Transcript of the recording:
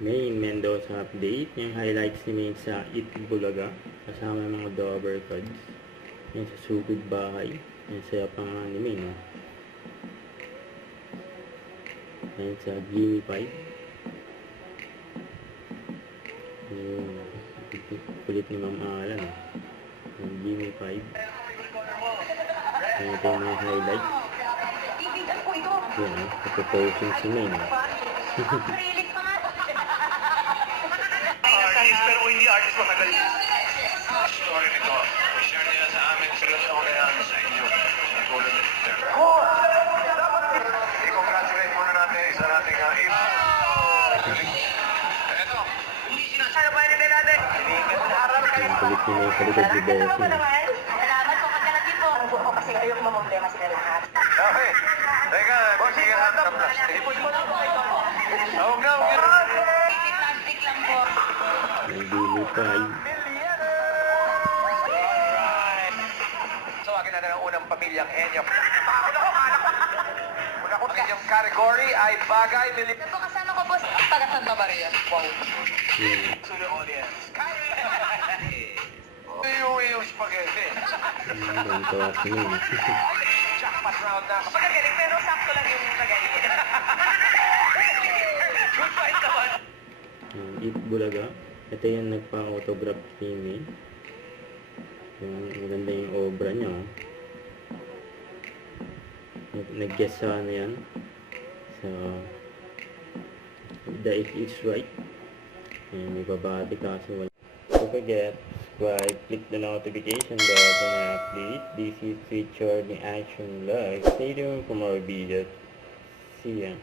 Main Mendoza update. Yung highlights ni Main sa Itbulaga. Kasama ng mga Dover cards. Yung sa Sugod Bahay. Yung saya pa nga ni Main. No? Yung sa Jimmy 5. Yung kulit ni Ma'am Alan. No? Yung Jimmy 5. Yung ito yung mga highlights. Yan o. Nagpo-posing si Main. No? Pero hindi artist matagal. Story nito. Share nila sa amin. Seryoso ko na yan sa inyo. Sa tulad ng sister. I-congratulate muna natin isa nating Eto. Hindi sinasabi na natin. Yung kulit ni Main sa likod ni Bossing. Salamat po pagkalagin po. Ang buko kasi ayoko mamproblema sila lahat. Okay. Teka, sige lang. Huwag na. Plastic lang po. Yung Jimmy 5. So, akin natin ang unang pamilyang Enya. Unang pamilyang category ay bagay, milip. Ano po kasama ko po sa taga Santa Maria? Wow. To the audience. Yung spaghetti. Yung tawa si Main. Jackpot round na. Pagkagaling pero sakto lang yung kagaling. Good fight naman. Yung Itbulaga. Ito yung nagpa-autograph ni Main. Yung maganda yung obra niya. Oh. Nag-guess sa ano yan. Sa The It Is Right. Ayan, may babati kaso wala. Don't forget, subscribe, click the notification bell for my update. This is featured in Action Live. Stay tuned for more videos. See ya.